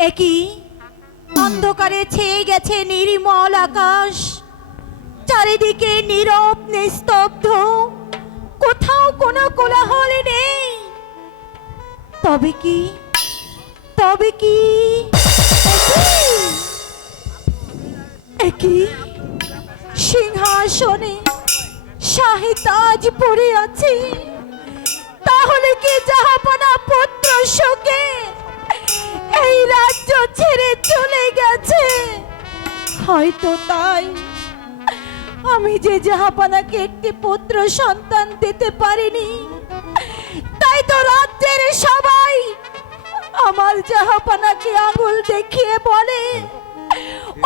একই অন্ধকারে ছেয়ে গেছে নির্মল আকাশ। চারিদিকে নীরব, নিস্তব্ধ। কোথাও কোনো কোলাহল নেই। তবে কি? তবে কি? একই- সিংহাসনে শাহী তাজ পড়ে আছে। তাহলে কি জাহাপনা পুত্র শোকে? এই রাজ্য ছেড়ে চলে গেছে। হয়তো তাই আমি যে জাহাপানাকে একটি পুত্র সন্তান দিতে পারিনি, তাই তো রাজ্যের সবাই আমার জাহাপানাকে আঙুল দেখিয়ে বলে,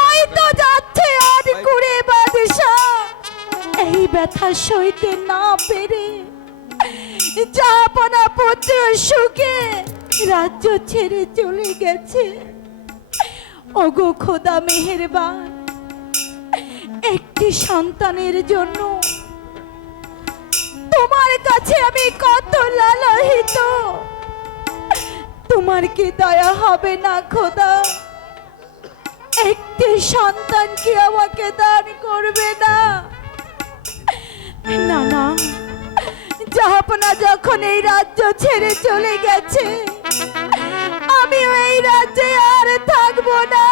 ওই তো যাচ্ছে আর কুড়ে বাদশাহ। এই ব্যথা সইতে না পেরে জাহাপনা পুত্র সুখে রাজ্য ছেড়ে চলে গেছে। ওগো খোদা মেহেরবান, একটি সন্তানের জন্য তোমার কাছে আমি কত লালাহিত তোমার কি দয়া হবে না খোদা? একটি সন্তান কি আমাকে দান করবে না? না না যখন এই রাজ্য ছেড়ে চলে গেছে আমিও এই রাজ্যে আর থাকব না।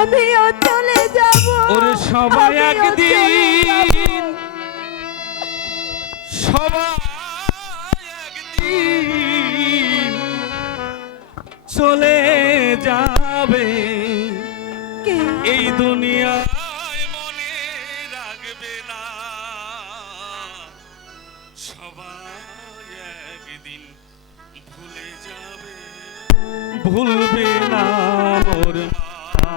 আমিও চলে যাব। ওরে সবাই একদিন। সবাই একদিন চলে যাবে। এই দুনিয়ায় ভুলবে না ওর মা।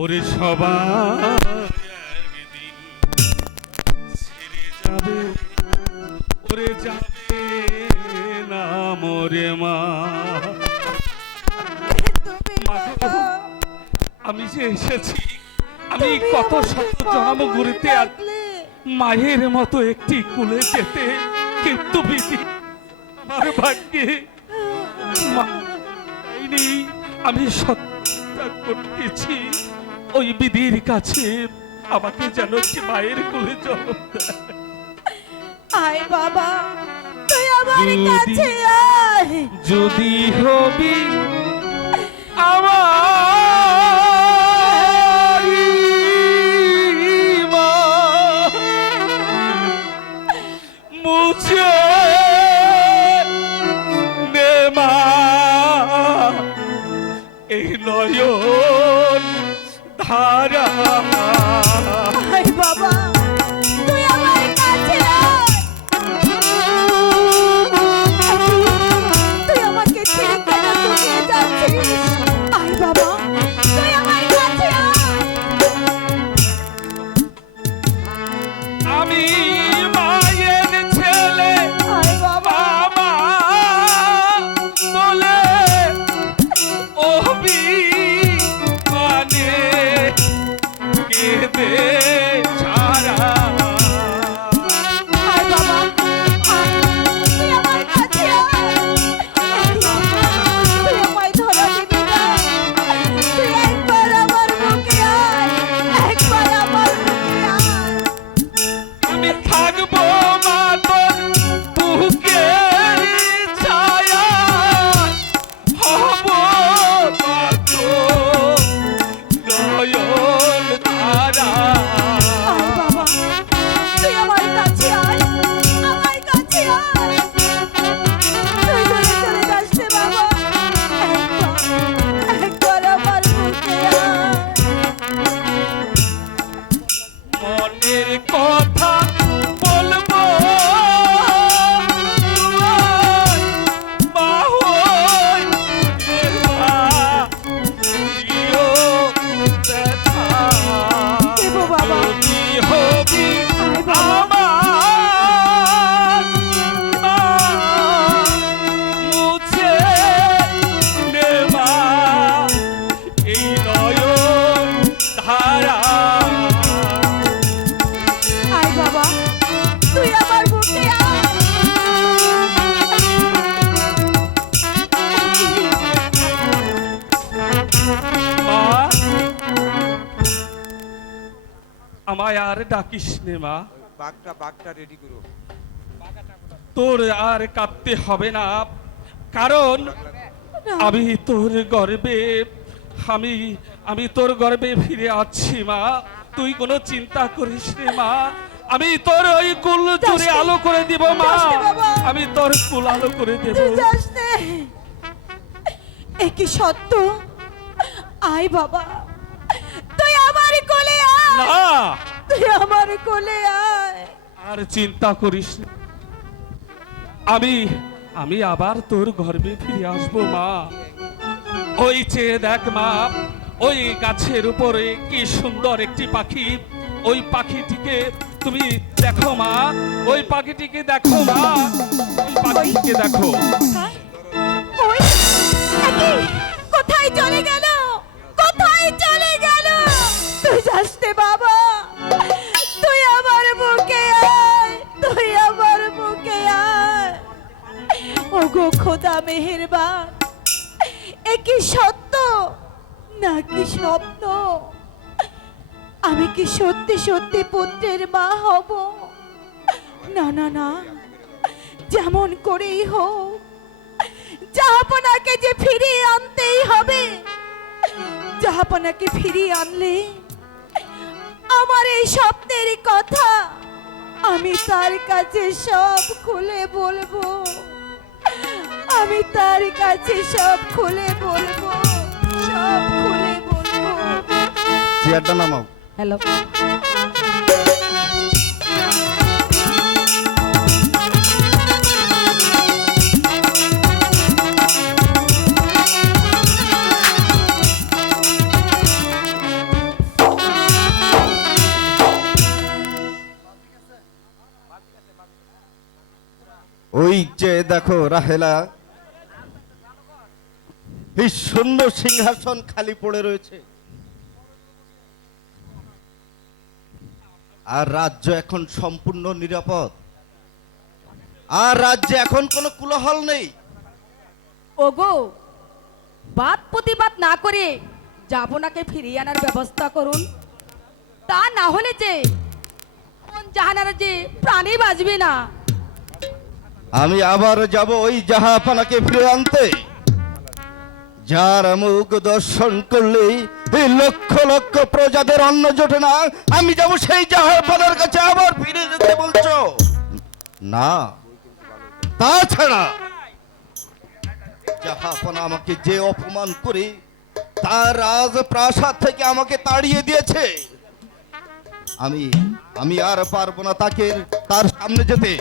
ওরে একদিন ছেড়ে যাবে ওরে যাবে না মোরে মা। আমি যে এসেছি আমি কত শত জন্ম ঘুরিতে আর মায়ের মতো একটি কুলে যেতে কিন্তু বিধি আমার ভাগ্যে আমি সত্যাগ করতেছি ওই বিধির কাছে আমাকে যেন কি মায়ের কুলে জন্ম আয় বাবা তুই আমার যদি- কাছে আয়। যদি হবি Raja Bomba! আমায় আর ডাকিস নে মা। বাঘটা বাঘটা রেডি করো। তোর আর কাঁদতে হবে না। কারণ আমি তোর গর্বে আমি আমি তোর গর্বে ফিরে আছি মা। তুই কোনো চিন্তা করিস রে মা। আমি তোর ওই কুল জুড়ে আলো করে দিব মা। বাবা। আমি তোর কুল আলো করে দেব। এ কি সত্য? আয় বাবা তুই আমার কোলে আয় না তুই আমার কোলে আয়। আর চিন্তা করিস না। আমি আমি আবার তোর গর্বে ফিরে আসব মা। ওই চেয়ে দেখ মা ওই গাছের উপরে কি সুন্দর একটি পাখি। ওই পাখিটিকে তুমি দেখো মা। ওই পাখিটিকে দেখো মা। ওই পাখিটিকে দেখো। কোথায়? কোথায় চলে গেল? খোদা মেহেরবান। কি সত্য নাকি স্বপ্ন? আমি কি সত্যি সত্যি পুত্রের মা হব? না না না। যেমন করেই হোক। জাহাপনাকে যে ফিরিয়ে আনতেই হবে জাহাপনাকে ফিরিয়ে আনলে আমার এই স্বপ্নের কথা আমি তার কাছে সব খুলে বলব। আমি তার কাছে সব খুলে বলব সব খুলে বলব। চেয়ারটা নামাও। হ্যালো ওই যে দেখো রাহেলা এই শূন্য সিংহাসন খালি পড়ে রয়েছে। আর রাজ্য এখন সম্পূর্ণ নিরাপদ। আর রাজ্যে এখন কোনো কুলহল নেই। ওগো বাদ প্রতিবাদ না করে যাবনাকে ফিরিয়ে আনার ব্যবস্থা করুন। তা না হলে যে কোন জাহানারা যে প্রাণে বাঁচবে না। আমি আবার যাব ওই জাহাপানাকে ফিরে আনতে। যার মুখ দর্শন করলেই এই লক্ষ লক্ষ প্রজাদের অন্ন জোটে না, আমি যাব সেই জাহাপানার কাছে আবার ফিরে যেতে বলছো? না। তাছাড়া জাহাপানা আমাকে যে অপমান করে তার রাজ প্রাসাদ থেকে আমাকে তাড়িয়ে দিয়েছে, আমি আমি আর পারব না তাকে তার সামনে যেতে।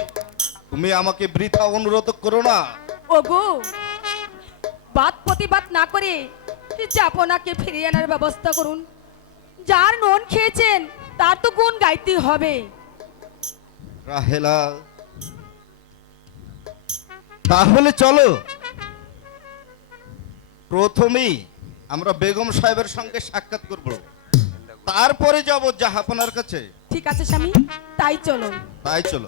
তুমি আমাকে বৃথা অনুরোধ করো না। ওগো বাদ প্রতিবাদ না করে যাপনাকে ফিরিয়ে আনার ব্যবস্থা করুন। যার নন খেয়েছেন তার তো গুণ গাইতে হবে। রাহেলা তাহলে চলো। প্রথমেই আমরা বেগম সাহেবের সঙ্গে সাক্ষাৎ করব। তারপরে যাব জাহাপনার কাছে। ঠিক আছে স্বামী তাই চলো। তাই চলো।